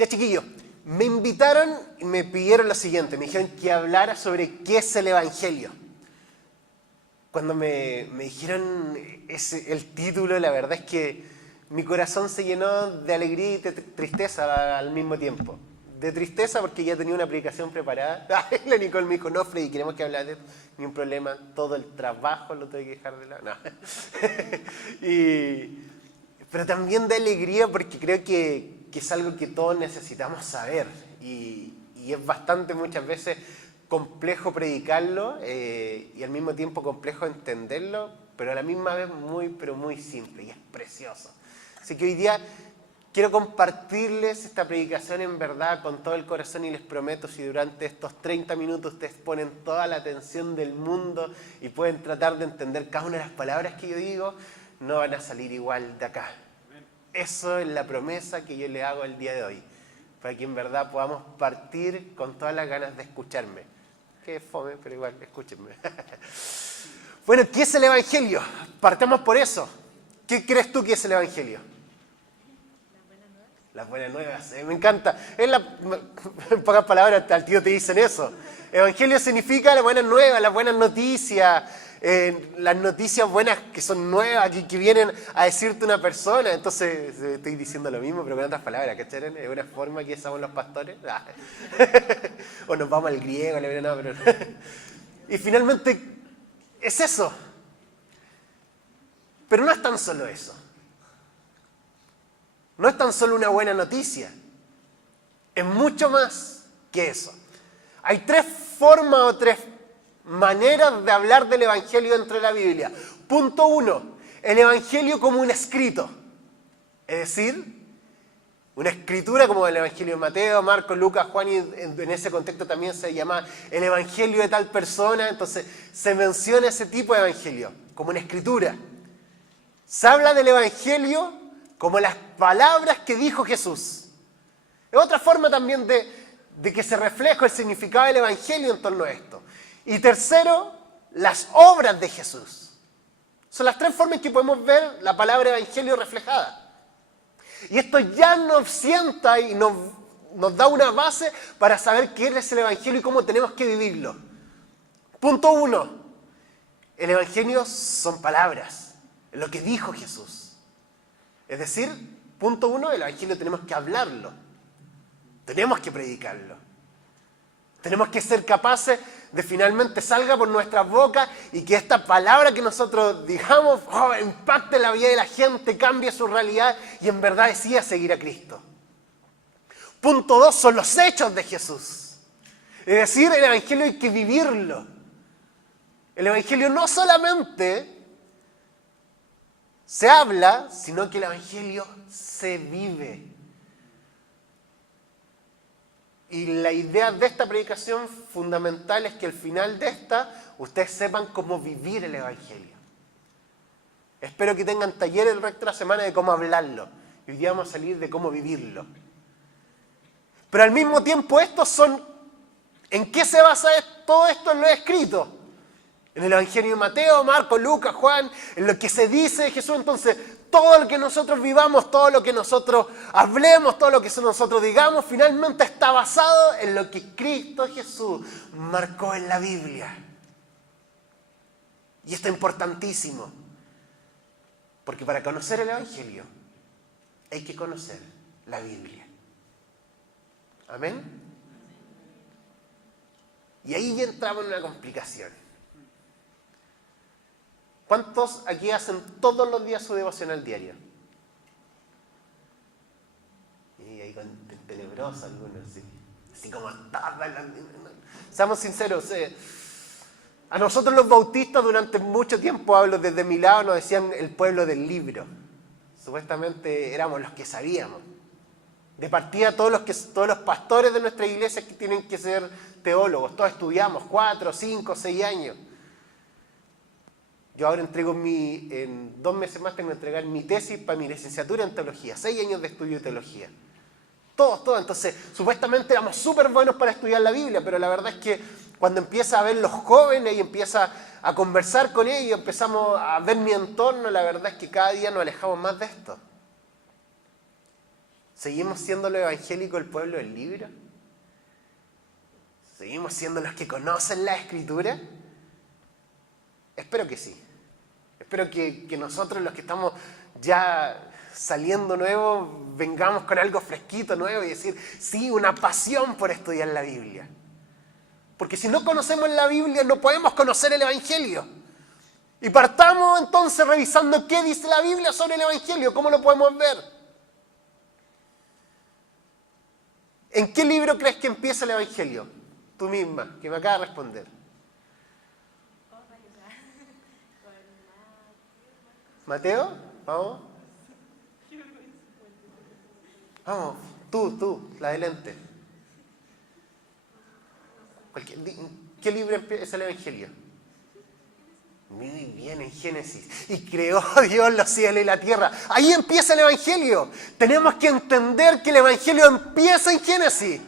Ya, chiquillos, me invitaron y me pidieron lo siguiente. Me dijeron que hablara sobre qué es el Evangelio. Cuando me dijeron el título, la verdad es que mi corazón se llenó de alegría y de tristeza al mismo tiempo. De tristeza porque ya tenía una predicación preparada. La Nicole me dijo, no, Freddy, queremos que hables de esto. Ni un problema, todo el trabajo lo tuve que dejar de lado. No. Pero también de alegría porque creo que es algo que todos necesitamos saber. Y es bastante muchas veces complejo predicarlo y al mismo tiempo complejo entenderlo, pero a la misma vez muy, pero muy simple y es precioso. Así que hoy día quiero compartirles esta predicación en verdad con todo el corazón y les prometo, si durante estos 30 minutos ustedes ponen toda la atención del mundo y pueden tratar de entender cada una de las palabras que yo digo, no van a salir igual de acá. Eso es la promesa que yo le hago el día de hoy, para que en verdad podamos partir con todas las ganas de escucharme. Que es fome, pero igual, escúchenme. Bueno, ¿qué es el Evangelio? Partamos por eso. ¿Qué crees tú que es el Evangelio? Las buenas nuevas, me encanta. En pocas palabras, al tío te dicen eso. Evangelio significa las buenas nuevas, las buenas noticias, las noticias buenas que son nuevas, que vienen a decirte una persona. Entonces, estoy diciendo lo mismo, pero con otras palabras, ¿cachai? Es una forma que usamos los pastores. O nos vamos al griego, no, pero... Y finalmente, es eso. Pero no es tan solo eso. No es tan solo una buena noticia. Es mucho más que eso. Hay tres formas o tres maneras de hablar del Evangelio dentro de la Biblia. Punto 1. El Evangelio como un escrito. Es decir, una escritura como el Evangelio de Mateo, Marcos, Lucas, Juan, y en ese contexto también se llama el Evangelio de tal persona. Entonces se menciona ese tipo de Evangelio como una escritura. Se habla del Evangelio como las palabras que dijo Jesús. Es otra forma también de que se refleja el significado del Evangelio en torno a esto. Y tercero, las obras de Jesús. Son las tres formas en que podemos ver la palabra Evangelio reflejada. Y esto ya nos sienta y nos da una base para saber qué es el Evangelio y cómo tenemos que vivirlo. Punto 1. El Evangelio son palabras, es lo que dijo Jesús. Es decir, punto 1, el Evangelio tenemos que hablarlo. Tenemos que predicarlo. Tenemos que ser capaces de finalmente salga por nuestras bocas y que esta palabra que nosotros digamos impacte la vida de la gente, cambie su realidad y en verdad decida seguir a Cristo. Punto 2 son los hechos de Jesús. Es decir, el Evangelio hay que vivirlo. El Evangelio no solamente se habla, sino que el Evangelio se vive. Y la idea de esta predicación fundamental es que al final de esta, ustedes sepan cómo vivir el Evangelio. Espero que tengan talleres el resto de la semana de cómo hablarlo. Y hoy día vamos a salir de cómo vivirlo. Pero al mismo tiempo estos son... ¿En qué se basa todo esto en lo escrito? En el Evangelio de Mateo, Marcos, Lucas, Juan, en lo que se dice de Jesús. Entonces, todo lo que nosotros vivamos, todo lo que nosotros hablemos, todo lo que nosotros digamos, finalmente está basado en lo que Cristo Jesús marcó en la Biblia. Y esto es importantísimo, porque para conocer el Evangelio hay que conocer la Biblia. ¿Amén? Y ahí ya entramos en una complicación. ¿Cuántos aquí hacen todos los días su devocional diario? Y ahí con tenebroso algunos, sí. Así como seamos sinceros, a nosotros los bautistas durante mucho tiempo, hablo desde mi lado, nos decían el pueblo del libro. Supuestamente éramos los que sabíamos. De partida todos los pastores de nuestra iglesia que tienen que ser teólogos, todos estudiamos 4, 5, 6 años. Yo ahora entrego en 2 meses más tengo que entregar mi tesis para mi licenciatura en teología, 6 años de estudio de teología. Todos. Entonces, supuestamente éramos súper buenos para estudiar la Biblia, pero la verdad es que cuando empieza a ver los jóvenes y empieza a conversar con ellos, empezamos a ver mi entorno, la verdad es que cada día nos alejamos más de esto. ¿Seguimos siendo los evangélicos el pueblo del libro? ¿Seguimos siendo los que conocen la Escritura? Espero que sí. Espero que nosotros, los que estamos ya saliendo nuevos, vengamos con algo fresquito, nuevo y decir, sí, una pasión por estudiar la Biblia. Porque si no conocemos la Biblia, no podemos conocer el Evangelio. Y partamos entonces revisando qué dice la Biblia sobre el Evangelio, cómo lo podemos ver. ¿En qué libro crees que empieza el Evangelio? Tú misma, que me acaba de responder. ¿Mateo? Vamos. Vamos, tú, la de lente. ¿Qué libro empieza el Evangelio? Muy bien, en Génesis. Y creó Dios los cielos y la tierra. Ahí empieza el Evangelio. Tenemos que entender que el Evangelio empieza en Génesis.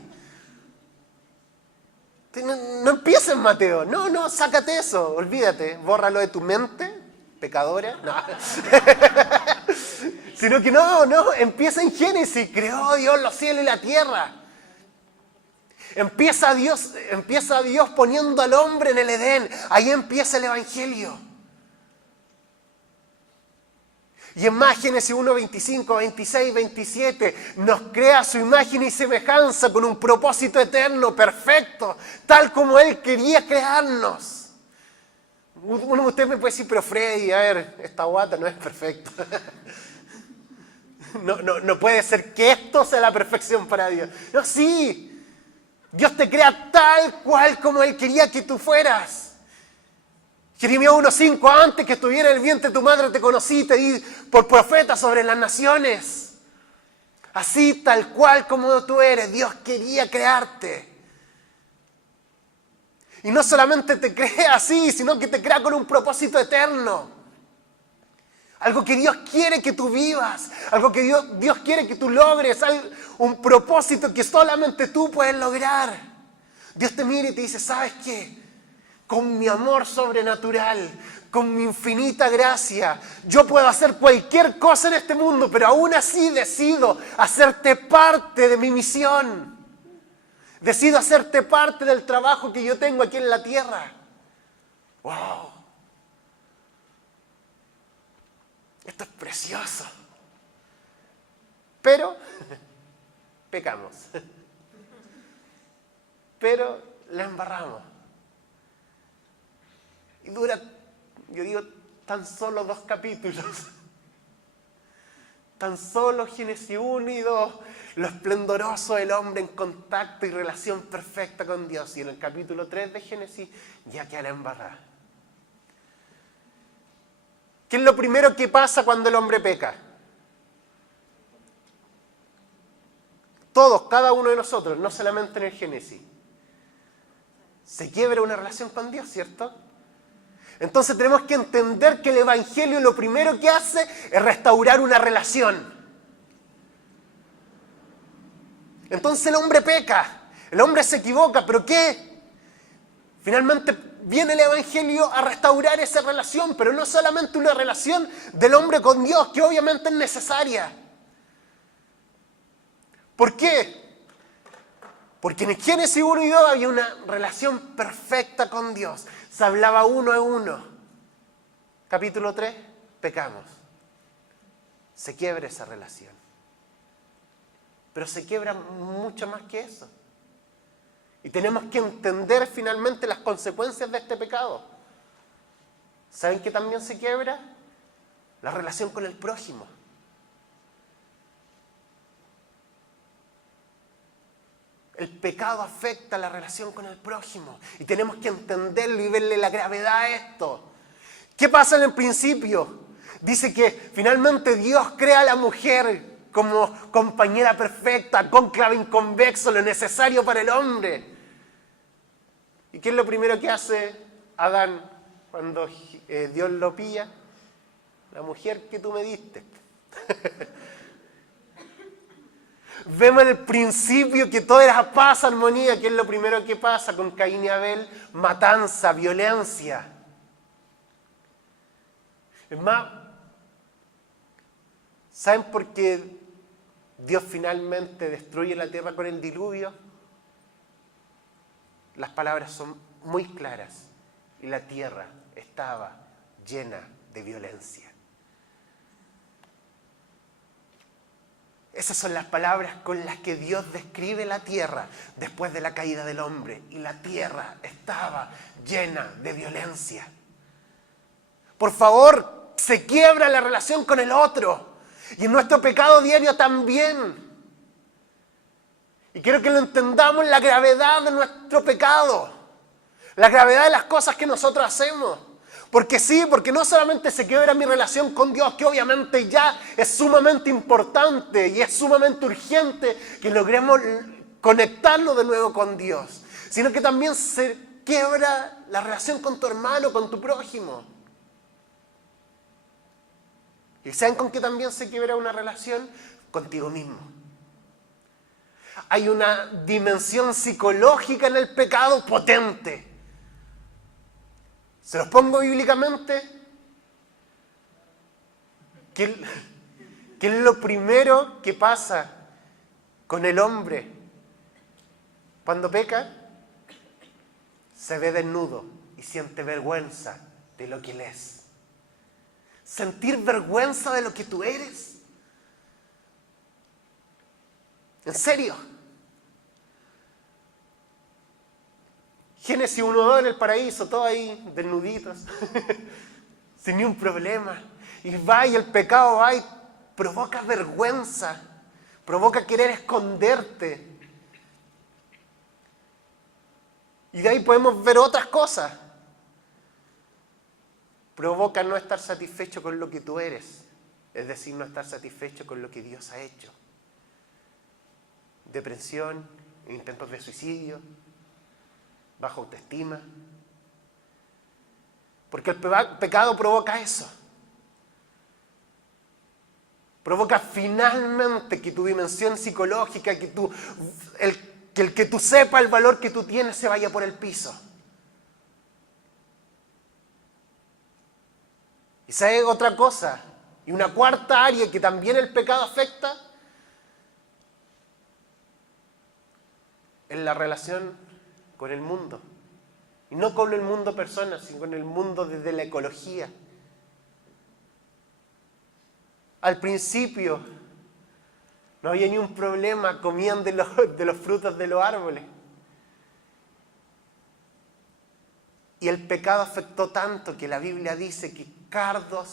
No empieza en Mateo. No, sácate eso. Olvídate. Bórralo de tu mente, pecadora. No. Sino que no. Empieza en Génesis. Creó Dios los cielos y la tierra. Empieza Dios poniendo al hombre en el Edén. Ahí empieza el Evangelio. Y en más, Génesis 1, 25, 26, 27, nos crea a su imagen y semejanza con un propósito eterno, perfecto, tal como Él quería crearnos. Uno de ustedes me puede decir, pero Freddy, a ver, esta guata no es perfecta. No puede ser que esto sea la perfección para Dios. No, sí. Dios te crea tal cual como Él quería que tú fueras. Jeremías 1:5, antes que estuviera en el vientre de tu madre te conocí, te di por profeta sobre las naciones. Así tal cual como tú eres, Dios quería crearte. Y no solamente te crea así, sino que te crea con un propósito eterno. Algo que Dios quiere que tú vivas, algo que Dios quiere que tú logres, un propósito que solamente tú puedes lograr. Dios te mira y te dice, ¿sabes qué? Con mi amor sobrenatural, con mi infinita gracia, yo puedo hacer cualquier cosa en este mundo, pero aún así decido hacerte parte de mi misión. Decido hacerte parte del trabajo que yo tengo aquí en la tierra. ¡Wow! Esto es precioso. Pero pecamos. Pero la embarramos. Y dura, yo digo, tan solo 2 capítulos. Tan solo Génesis 1 y 2. Lo esplendoroso del hombre en contacto y relación perfecta con Dios. Y en el capítulo 3 de Génesis ya queda la embarrada. ¿Qué es lo primero que pasa cuando el hombre peca? Todos, cada uno de nosotros, no solamente en el Génesis. Se quiebra una relación con Dios, ¿cierto? Entonces tenemos que entender que el Evangelio lo primero que hace es restaurar una relación. Entonces el hombre peca, el hombre se equivoca, ¿pero qué? Finalmente viene el Evangelio a restaurar esa relación, pero no solamente una relación del hombre con Dios, que obviamente es necesaria. ¿Por qué? Porque en Génesis 1 y 2 había una relación perfecta con Dios. Se hablaba uno a uno. Capítulo 3, pecamos. Se quiebra esa relación. Pero se quiebra mucho más que eso. Y tenemos que entender finalmente las consecuencias de este pecado. ¿Saben qué también se quiebra? La relación con el prójimo. El pecado afecta la relación con el prójimo. Y tenemos que entenderlo y verle la gravedad a esto. ¿Qué pasa en el principio? Dice que finalmente Dios crea a la mujer como compañera perfecta, cónclave inconvexo, lo necesario para el hombre. ¿Y qué es lo primero que hace Adán cuando Dios lo pilla? La mujer que tú me diste. Vemos en el principio que todo era paz, armonía. ¿Qué es lo primero que pasa con Caín y Abel? Matanza, violencia. Es más, ¿saben por qué Dios finalmente destruye la tierra con el diluvio, las palabras son muy claras y la tierra estaba llena de violencia. Esas son las palabras con las que Dios describe la tierra después de la caída del hombre. Y la tierra estaba llena de violencia. Por favor, se quiebra la relación con el otro. Y en nuestro pecado diario también. Y quiero que lo entendamos, la gravedad de nuestro pecado. La gravedad de las cosas que nosotros hacemos. Porque sí, porque no solamente se quiebra mi relación con Dios, que obviamente ya es sumamente importante y es sumamente urgente que logremos conectarnos de nuevo con Dios, sino que también se quiebra la relación con tu hermano, con tu prójimo. ¿Y saben con qué también se quiebra una relación? Contigo mismo. Hay una dimensión psicológica en el pecado potente. Se los pongo bíblicamente, que es lo primero que pasa con el hombre cuando peca. Se ve desnudo y siente vergüenza de lo que él es. Sentir vergüenza de lo que tú eres. ¿En serio? Génesis 1:2 en el paraíso, todos ahí desnuditos, sin ni un problema. Y va y el pecado va y provoca vergüenza, provoca querer esconderte. Y de ahí podemos ver otras cosas. Provoca no estar satisfecho con lo que tú eres, es decir, no estar satisfecho con lo que Dios ha hecho. Depresión, intentos de suicidio, baja autoestima. Porque el pecado provoca eso. Provoca finalmente que tu dimensión psicológica, que el que tú sepas el valor que tú tienes se vaya por el piso. ¿Y sabes otra cosa? Y una cuarta área que también el pecado afecta es la relación con el mundo. Y no con el mundo personas, sino con el mundo desde la ecología. Al principio no había ni un problema, comían de los frutos de los árboles. Y el pecado afectó tanto que la Biblia dice que cardo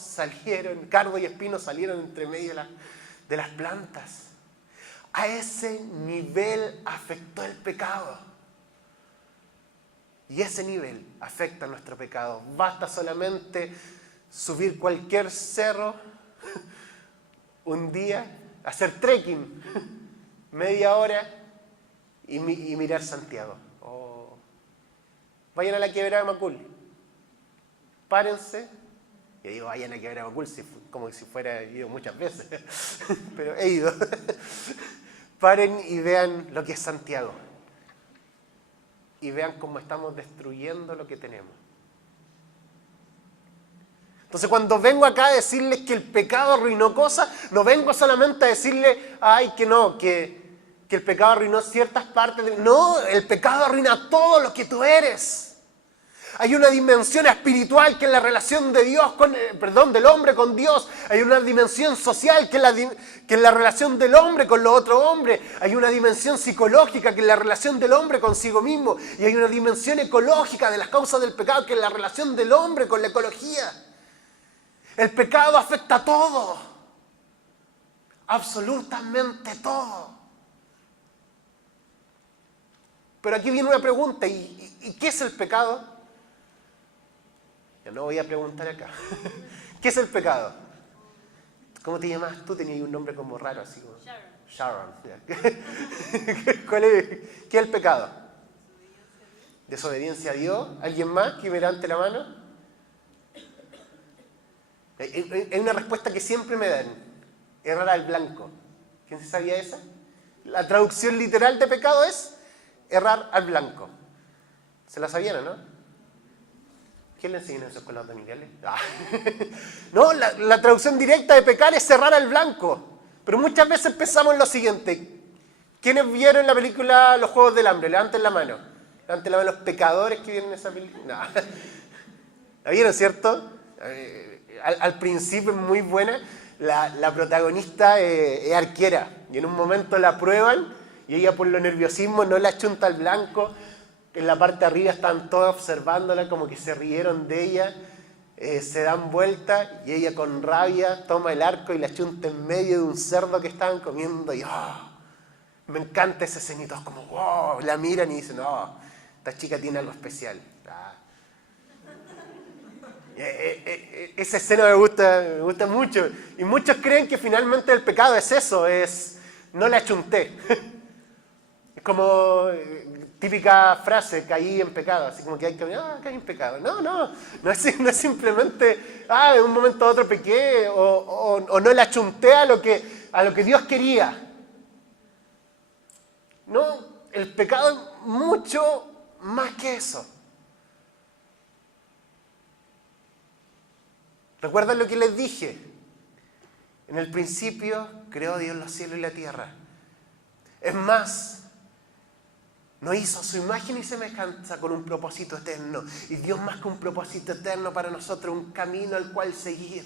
y espinos salieron entre medio de las plantas. A ese nivel afectó el pecado. Y ese nivel afecta nuestro pecado. Basta solamente subir cualquier cerro un día, hacer trekking, media hora y mirar Santiago. Oh. Vayan a la quebrada de Macul. Párense. Yo digo, vayan a la quebrada de Macul como si fuera ido muchas veces. Pero he ido. Paren y vean lo que es Santiago. Y vean cómo estamos destruyendo lo que tenemos. Entonces, cuando vengo acá a decirles que el pecado arruinó cosas, no vengo solamente a decirle, ay, que no, que el pecado arruinó ciertas partes. No, el pecado arruina todo lo que tú eres. Hay una dimensión espiritual que es la relación de Dios del hombre con Dios. Hay una dimensión social que es la relación del hombre con los otros hombres. Hay una dimensión psicológica que es la relación del hombre consigo mismo. Y hay una dimensión ecológica de las causas del pecado que es la relación del hombre con la ecología. El pecado afecta a todo. Absolutamente todo. Pero aquí viene una pregunta. ¿Y qué es el pecado? No voy a preguntar acá. ¿Qué es el pecado? ¿Cómo te llamas? Tú tenías un nombre como raro, así como Sharon. ¿Qué es el pecado? ¿Desobediencia a Dios? ¿Alguien más que me levante la mano? Hay una respuesta que siempre me dan. Errar al blanco. ¿Quién se sabía esa? La traducción literal de pecado es errar al blanco. ¿Se la sabían o no? ¿Quién le enseña en sus escuelas dominicales? No, la traducción directa de pecar es cerrar al blanco. Pero muchas veces pensamos en lo siguiente. ¿Quiénes vieron la película Los Juegos del Hambre? Levanten la mano. Levanten la mano los pecadores que vieron esa película. No. ¿La vieron, cierto? Al principio es muy buena. La protagonista es arquera. Y en un momento la prueban y ella por lo nerviosismo no la chunta al blanco. En la parte de arriba están todos observándola como que se rieron de ella. Se dan vuelta y ella con rabia toma el arco y la chunta en medio de un cerdo que estaban comiendo y me encanta ese escenito, es como wow, la miran y dicen, esta chica tiene algo especial. Esa escena me gusta mucho y muchos creen que finalmente el pecado es eso, es no la chunté. Es como típica frase, caí en pecado, así como que hay que caí en pecado. No es simplemente, de un momento a otro pequé o no la chunté a lo que Dios quería. No, el pecado es mucho más que eso. ¿Recuerdan lo que les dije? En el principio creó Dios los cielos y la tierra. Es más, nos hizo a su imagen y semejanza con un propósito eterno. Y Dios más que un propósito eterno para nosotros, un camino al cual seguir.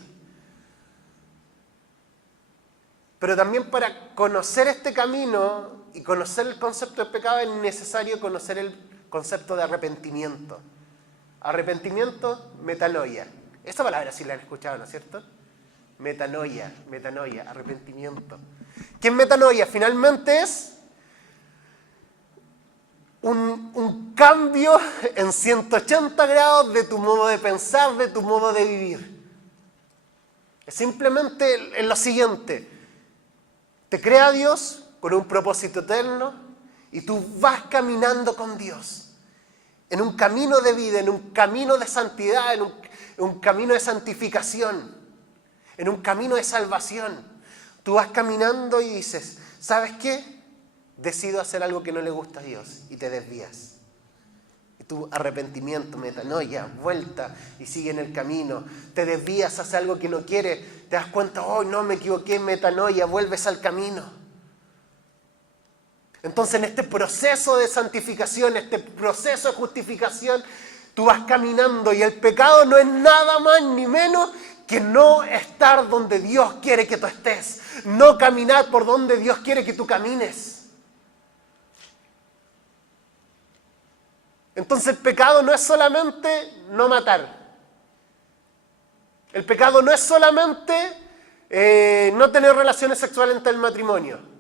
Pero también para conocer este camino y conocer el concepto de pecado es necesario conocer el concepto de arrepentimiento. Arrepentimiento, metanoia. Esta palabra sí la han escuchado, ¿no es cierto? Metanoia, arrepentimiento. ¿Qué es metanoia? Finalmente es un cambio en 180 grados de tu modo de pensar, de tu modo de vivir. Es simplemente lo siguiente. Te crea Dios con un propósito eterno y tú vas caminando con Dios en un camino de vida, en un camino de santidad, en un camino de santificación, en un camino de salvación. Tú vas caminando y dices, ¿sabes qué? Decido hacer algo que no le gusta a Dios y te desvías. Y tu arrepentimiento, metanoia, vuelta y sigue en el camino. Te desvías, haces algo que no quieres, te das cuenta, no, me equivoqué, metanoia, vuelves al camino. Entonces en este proceso de santificación, este proceso de justificación, tú vas caminando y el pecado no es nada más ni menos que no estar donde Dios quiere que tú estés. No caminar por donde Dios quiere que tú camines. Entonces el pecado no es solamente no matar. El pecado no es solamente no tener relaciones sexuales entre el matrimonio.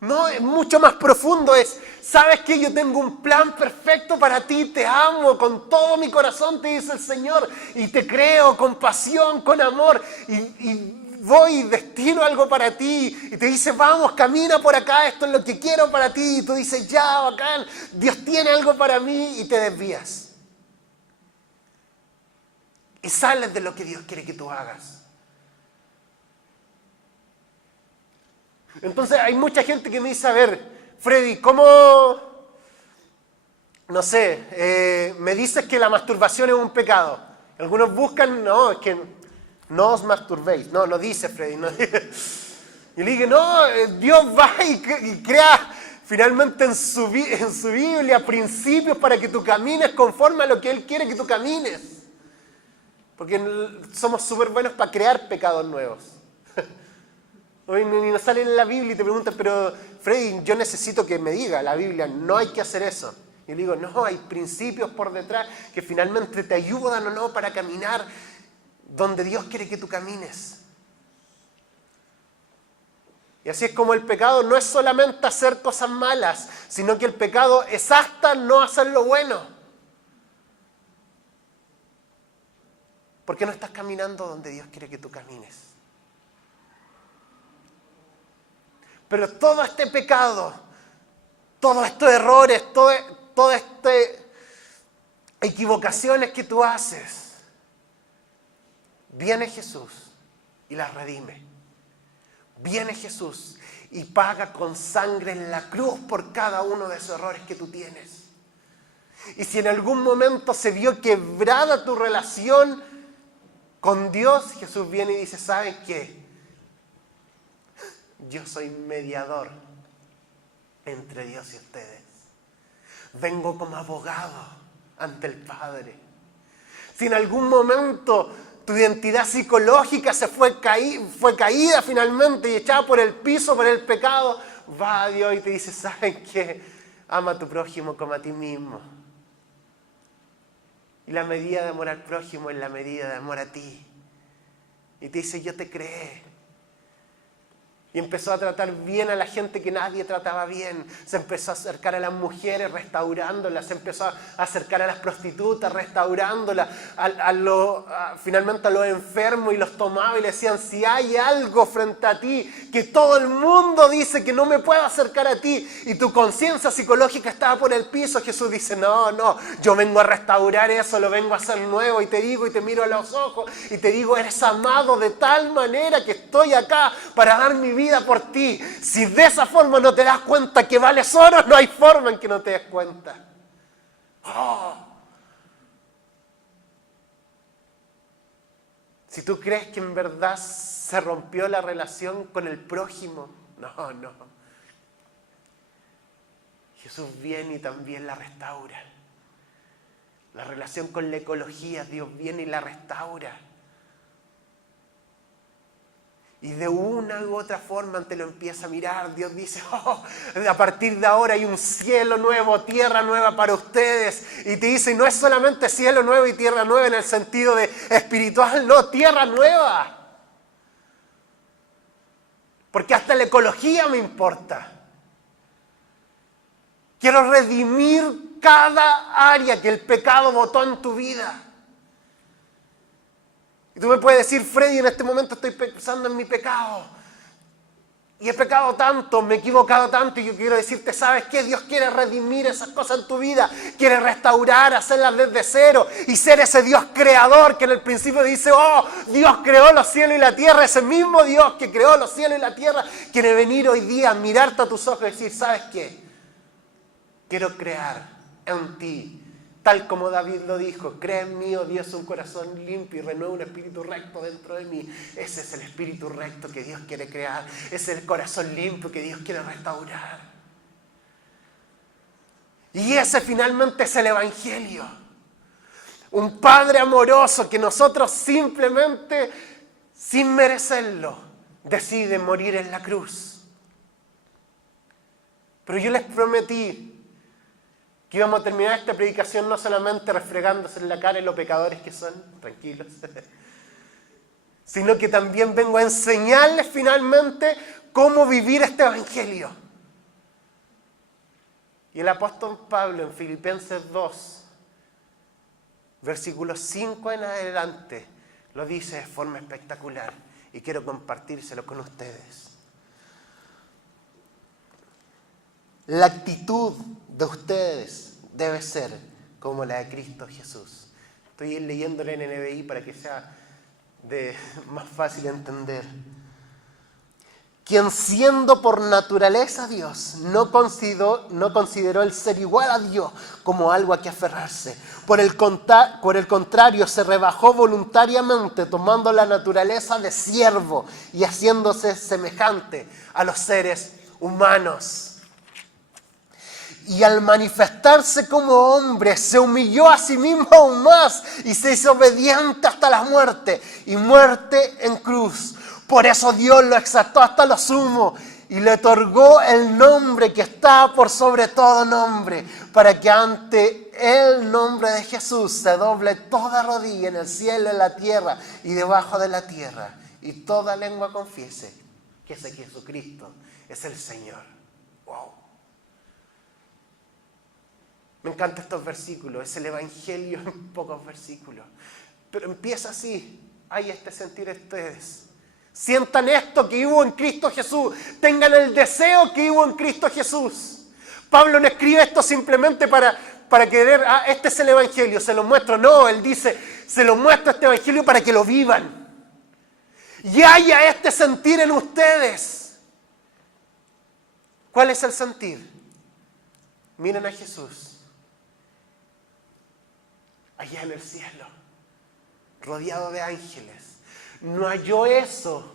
No, es mucho más profundo. ¿Sabes qué? Yo tengo un plan perfecto para ti, te amo con todo mi corazón, te dice el Señor, y te creo con pasión, con amor, y voy y destino algo para ti, y te dice, vamos, camina por acá, esto es lo que quiero para ti, y tú dices, ya, bacán, Dios tiene algo para mí, y te desvías. Y sales de lo que Dios quiere que tú hagas. Entonces hay mucha gente que me dice, a ver, Freddy, ¿cómo, no sé, me dices que la masturbación es un pecado? Algunos buscan, no, es que no os masturbéis. No dice Freddy. No. Y le dije, no, Dios va y crea finalmente en su Biblia principios para que tú camines conforme a lo que Él quiere que tú camines. Porque somos súper buenos para crear pecados nuevos. Hoy nos salen en la Biblia y te preguntan, pero Freddy, yo necesito que me diga la Biblia, no hay que hacer eso. Y le digo, no, hay principios por detrás que finalmente te ayudan o no para caminar donde Dios quiere que tú camines. Y así es como el pecado no es solamente hacer cosas malas, sino que el pecado es hasta no hacer lo bueno. Porque no estás caminando donde Dios quiere que tú camines. Pero todo este pecado, todos estos errores, todas estas equivocaciones que tú haces, viene Jesús y las redime. Viene Jesús y paga con sangre en la cruz por cada uno de esos errores que tú tienes. Y si en algún momento se vio quebrada tu relación Con Dios Jesús viene y dice, ¿saben qué? Yo soy mediador entre Dios y ustedes. Vengo como abogado ante el Padre. Si en algún momento tu identidad psicológica se fue caída finalmente y echada por el piso por el pecado, va a Dios y te dice, ¿saben qué? Ama a tu prójimo como a ti mismo. Y la medida de amor al prójimo es la medida de amor a ti. Y te dice, yo te creé. Y empezó a tratar bien a la gente que nadie trataba bien. Se empezó a acercar a las mujeres restaurándolas. Se empezó a acercar a las prostitutas restaurándolas. Finalmente a los enfermos y los tomaba y le decían, si hay algo frente a ti que todo el mundo dice que no me puedo acercar a ti y tu conciencia psicológica estaba por el piso, Jesús dice, no, yo vengo a restaurar eso, lo vengo a hacer nuevo y te digo y te miro a los ojos y te digo, eres amado de tal manera que estoy acá para dar mi vida por ti. Si de esa forma no te das cuenta que vales oro, no hay forma en que no te des cuenta. Si tú crees que en verdad se rompió la relación con el prójimo, no. Jesús viene y también la restaura. La relación con la ecología, Dios viene y la restaura. Y de una u otra forma te lo empieza a mirar. Dios dice, a partir de ahora hay un cielo nuevo, tierra nueva para ustedes. Y te dice, no es solamente cielo nuevo y tierra nueva en el sentido de espiritual, no, tierra nueva. Porque hasta la ecología me importa. Quiero redimir cada área que el pecado botó en tu vida. Y tú me puedes decir, Freddy, en este momento estoy pensando en mi pecado. Y he pecado tanto, me he equivocado tanto. Y yo quiero decirte, ¿sabes qué? Dios quiere redimir esas cosas en tu vida. Quiere restaurar, hacerlas desde cero. Y ser ese Dios creador que en el principio dice, Dios creó los cielos y la tierra. Ese mismo Dios que creó los cielos y la tierra quiere venir hoy día a mirarte a tus ojos y decir, ¿sabes qué? Quiero crear en ti. Tal como David lo dijo, crea en mí, oh Dios, un corazón limpio y renueva un espíritu recto dentro de mí. Ese es el espíritu recto que Dios quiere crear. Ese es el corazón limpio que Dios quiere restaurar. Y ese finalmente es el Evangelio. Un Padre amoroso que nosotros simplemente, sin merecerlo, decide morir en la cruz. Pero yo les prometí que íbamos a terminar esta predicación no solamente refregándose en la cara en los pecadores que son, tranquilos, sino que también vengo a enseñarles finalmente cómo vivir este Evangelio. Y el apóstol Pablo en Filipenses 2, versículos 5 en adelante, lo dice de forma espectacular y quiero compartírselo con ustedes. La actitud de ustedes debe ser como la de Cristo Jesús. Estoy leyéndolo en NBI para que sea más fácil de entender. Quien siendo por naturaleza Dios, no consideró el ser igual a Dios como algo a que aferrarse. Por el contrario, se rebajó voluntariamente, tomando la naturaleza de siervo y haciéndose semejante a los seres humanos. Y al manifestarse como hombre, se humilló a sí mismo aún más y se hizo obediente hasta la muerte, y muerte en cruz. Por eso Dios lo exaltó hasta lo sumo y le otorgó el nombre que está por sobre todo nombre, para que ante el nombre de Jesús se doble toda rodilla en el cielo, en la tierra y debajo de la tierra, y toda lengua confiese que ese Jesucristo es el Señor. ¡Wow! Me encantan estos versículos, es el Evangelio en pocos versículos. Pero empieza así, hay este sentir en ustedes. Sientan esto que hubo en Cristo Jesús, tengan el deseo que hubo en Cristo Jesús. Pablo no escribe esto simplemente para querer, este es el Evangelio, se lo muestro. No, él dice, se lo muestro este Evangelio para que lo vivan. Y haya este sentir en ustedes. ¿Cuál es el sentir? Miren a Jesús. Allá en el cielo, rodeado de ángeles, no halló eso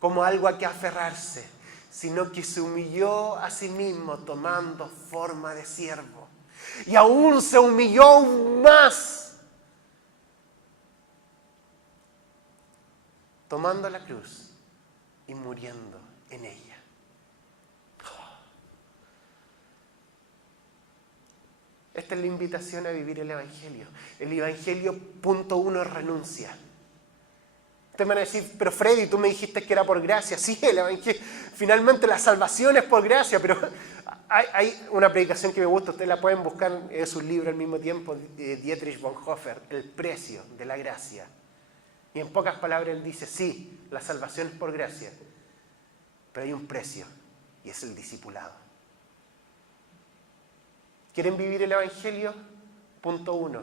como algo a que aferrarse, sino que se humilló a sí mismo tomando forma de siervo. Y aún se humilló aún más, tomando la cruz y muriendo en ella. Esta es la invitación a vivir el Evangelio. El Evangelio, punto 1, es renuncia. Ustedes van a decir, pero Freddy, tú me dijiste que era por gracia. Sí, el Evangelio, finalmente la salvación es por gracia, pero hay una predicación que me gusta, ustedes la pueden buscar, es un libro al mismo tiempo, de Dietrich Bonhoeffer, El precio de la gracia. Y en pocas palabras él dice, sí, la salvación es por gracia, pero hay un precio, y es el discipulado. ¿Quieren vivir el Evangelio? Punto 1.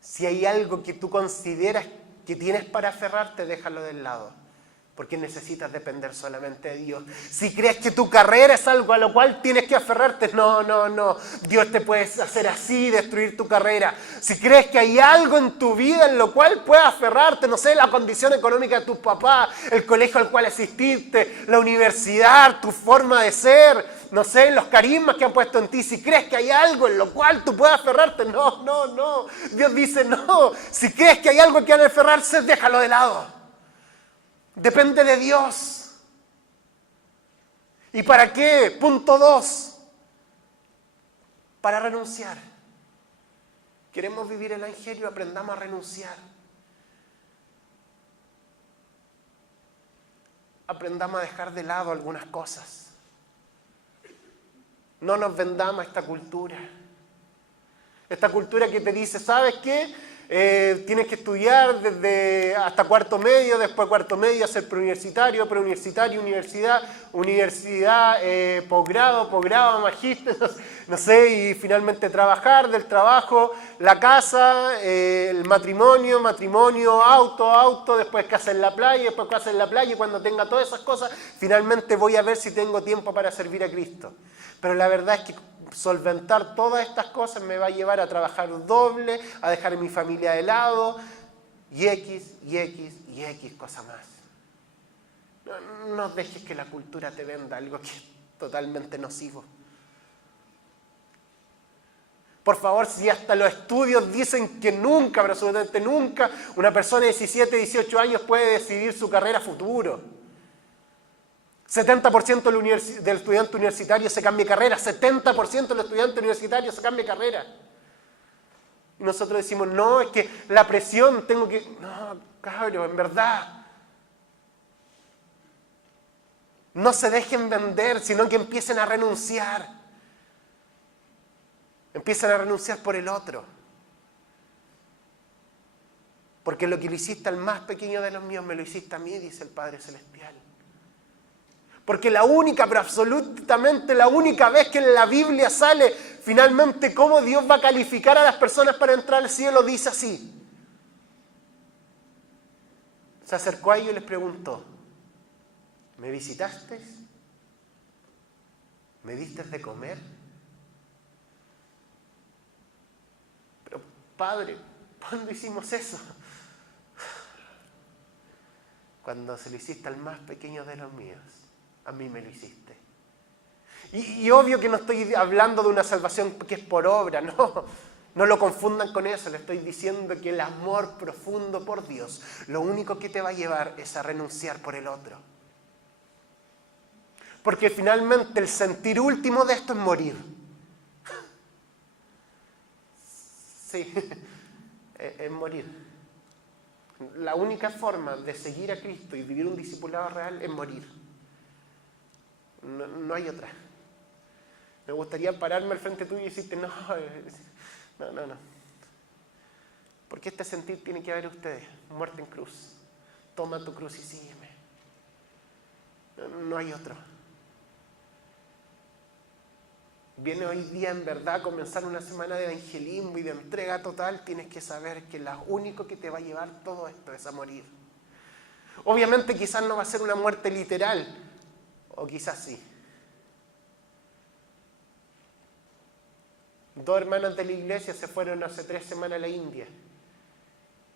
Si hay algo que tú consideras que tienes para aferrarte, déjalo del lado, porque necesitas depender solamente de Dios. Si crees que tu carrera es algo a lo cual tienes que aferrarte, no. Dios te puede hacer así, destruir tu carrera. Si crees que hay algo en tu vida en lo cual puedes aferrarte, no sé, la condición económica de tus papás, el colegio al cual asististe, la universidad, tu forma de ser, no sé, los carismas que han puesto en ti, si crees que hay algo en lo cual tú puedas aferrarte, no. Dios dice no. Si crees que hay algo que han de aferrarse, déjalo de lado. Depende de Dios. ¿Y para qué? Punto 2. Para renunciar. ¿Queremos vivir el Evangelio? Aprendamos a renunciar. Aprendamos a dejar de lado algunas cosas. No nos vendamos a esta cultura. Esta cultura que te dice, ¿sabes qué? Tienes que estudiar desde hasta cuarto medio, después cuarto medio hacer preuniversitario, universidad, posgrado, magíster, no sé, y finalmente trabajar, del trabajo, la casa, el matrimonio, auto, después casa en la playa, y cuando tenga todas esas cosas, finalmente voy a ver si tengo tiempo para servir a Cristo. Pero la verdad es que solventar todas estas cosas me va a llevar a trabajar doble, a dejar a mi familia de lado, y X cosas más. No dejes que la cultura te venda algo que es totalmente nocivo. Por favor, si hasta los estudios dicen que nunca, pero absolutamente nunca, una persona de 17, 18 años puede decidir su carrera futuro. 70% del estudiante universitario se cambia de carrera, 70% del estudiante universitario se cambia de carrera. Y nosotros decimos, no, es que la presión, no, cabrón, en verdad. No se dejen vender, sino que empiecen a renunciar. Empiezan a renunciar por el otro. Porque lo que le hiciste al más pequeño de los míos, me lo hiciste a mí, dice el Padre Celestial. Porque pero absolutamente la única vez que en la Biblia sale finalmente cómo Dios va a calificar a las personas para entrar al cielo, dice así. Se acercó a ellos y les preguntó, ¿me visitasteis? ¿Me disteis de comer? Pero Padre, ¿cuándo hicimos eso? Cuando se lo hiciste al más pequeño de los míos. A mí me lo hiciste. Y obvio que no estoy hablando de una salvación que es por obra, no lo confundan con eso. Le estoy diciendo que el amor profundo por Dios, lo único que te va a llevar es a renunciar por el otro. Porque finalmente el sentir último de esto es morir. Sí, es morir. La única forma de seguir a Cristo y vivir un discipulado real es morir. No hay otra. Me gustaría pararme al frente tuyo y decirte, no. Porque este sentir tiene que haber en ustedes. Muerte en cruz. Toma tu cruz y sígueme. No hay otro. Viene hoy día en verdad a comenzar una semana de evangelismo y de entrega total. Tienes que saber que lo único que te va a llevar todo esto es a morir. Obviamente quizás no va a ser una muerte literal. O quizás sí. 2 hermanas de la iglesia se fueron hace 3 semanas a la India.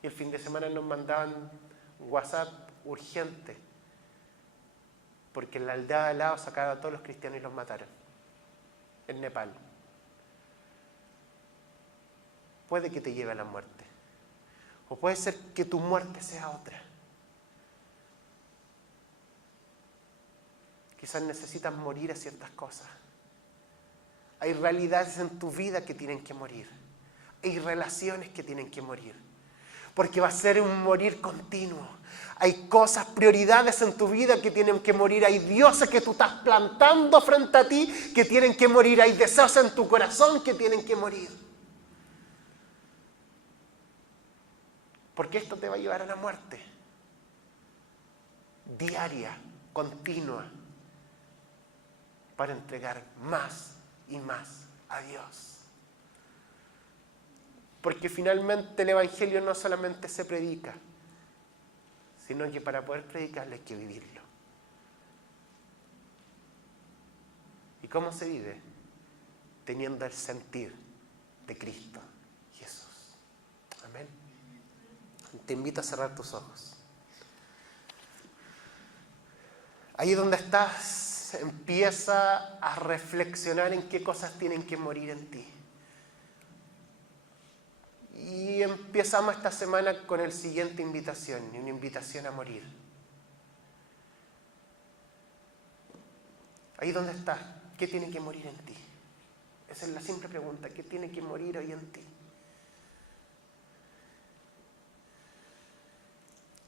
Y el fin de semana nos mandaban WhatsApp urgente, porque en la aldea de al lado sacaron a todos los cristianos y los mataron, en Nepal. Puede que te lleve a la muerte, o puede ser que tu muerte sea otra. Quizás necesitas morir a ciertas cosas. Hay realidades en tu vida que tienen que morir. Hay relaciones que tienen que morir. Porque va a ser un morir continuo. Hay cosas, prioridades en tu vida que tienen que morir. Hay dioses que tú estás plantando frente a ti que tienen que morir. Hay deseos en tu corazón que tienen que morir. Porque esto te va a llevar a la muerte. Diaria, continua. Para entregar más y más a Dios. Porque finalmente el Evangelio no solamente se predica, sino que para poder predicarlo hay que vivirlo. ¿Y cómo se vive? Teniendo el sentir de Cristo Jesús. Amén. Te invito a cerrar tus ojos. Ahí donde estás, empieza a reflexionar en qué cosas tienen que morir en ti. Y empezamos esta semana con la siguiente invitación, una invitación a morir. Ahí donde estás, ¿qué tiene que morir en ti? Esa es la simple pregunta, ¿qué tiene que morir hoy en ti?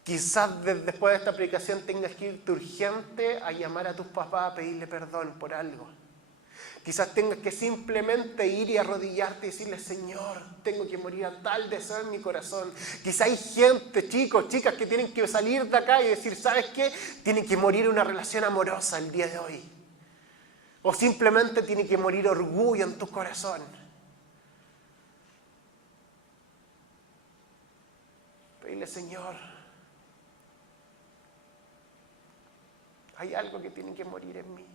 Quizás después de esta predicación tengas que irte urgente a llamar a tus papás a pedirle perdón por algo. Quizás tengas que simplemente ir y arrodillarte y decirle, Señor, tengo que morir a tal deseo en mi corazón. Quizás hay gente, chicos, chicas que tienen que salir de acá y decir, ¿sabes qué? Tienen que morir una relación amorosa el día de hoy. O simplemente tiene que morir orgullo en tu corazón. Pedirle, Señor, hay algo que tiene que morir en mí.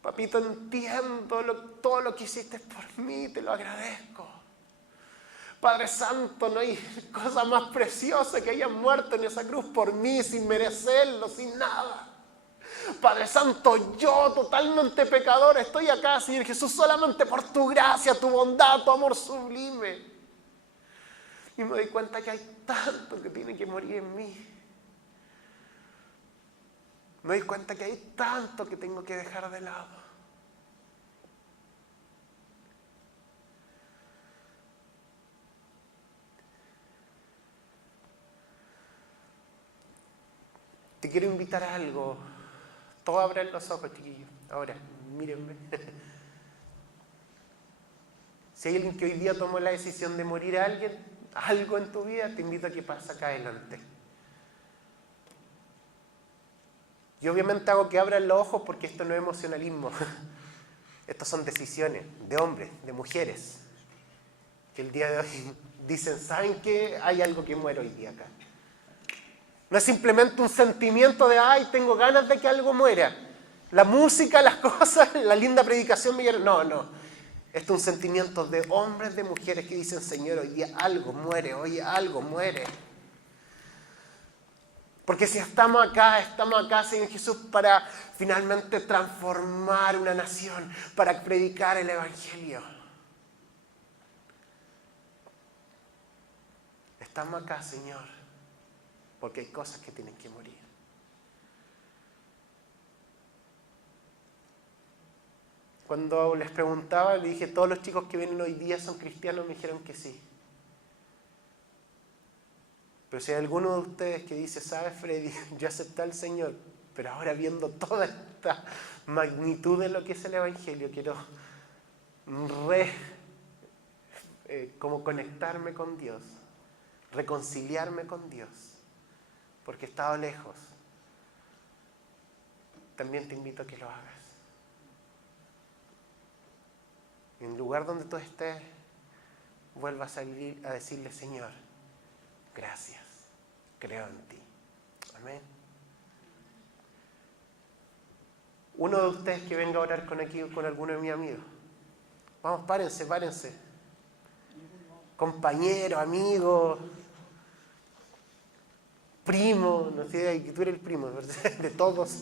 Papito, entiendo todo lo que hiciste por mí, te lo agradezco. Padre Santo, no hay cosa más preciosa que hayas muerto en esa cruz por mí, sin merecerlo, sin nada. Padre Santo, yo totalmente pecador, estoy acá, Señor Jesús, solamente por tu gracia, tu bondad, tu amor sublime. Y me doy cuenta que hay tanto que tiene que morir en mí. Me doy cuenta que hay tanto que tengo que dejar de lado. Te quiero invitar a algo. Todos abran los ojos, chiquillos. Ahora, mírenme. Si hay alguien que hoy día tomó la decisión de morir a alguien, algo en tu vida, te invito a que pase acá adelante. Y obviamente hago que abran los ojos porque esto no es emocionalismo. Estas son decisiones de hombres, de mujeres, que el día de hoy dicen, ¿saben qué? Hay algo que muere hoy día acá. No es simplemente un sentimiento de, ay, tengo ganas de que algo muera. La música, las cosas, la linda predicación me llena. No, no. Esto es un sentimiento de hombres, de mujeres que dicen, Señor, hoy día algo muere, hoy algo muere. Porque si estamos acá, Señor Jesús, para finalmente transformar una nación, para predicar el Evangelio. Estamos acá, Señor, porque hay cosas que tienen que morir. Cuando les preguntaba, le dije, ¿todos los chicos que vienen hoy día son cristianos? Me dijeron que sí. Pero si hay alguno de ustedes que dice, ¿sabes, Freddy? Yo acepté al Señor, pero ahora viendo toda esta magnitud de lo que es el Evangelio, quiero como conectarme con Dios, reconciliarme con Dios, porque he estado lejos. También te invito a que lo hagas. Y en el lugar donde tú estés, vuelva a salir a decirle, Señor, gracias, creo en ti. Amén. Uno de ustedes que venga a orar con alguno de mis amigos. Vamos, párense. compañero, amigo, primo, no sé, tú eres el primo, ¿verdad? De todos.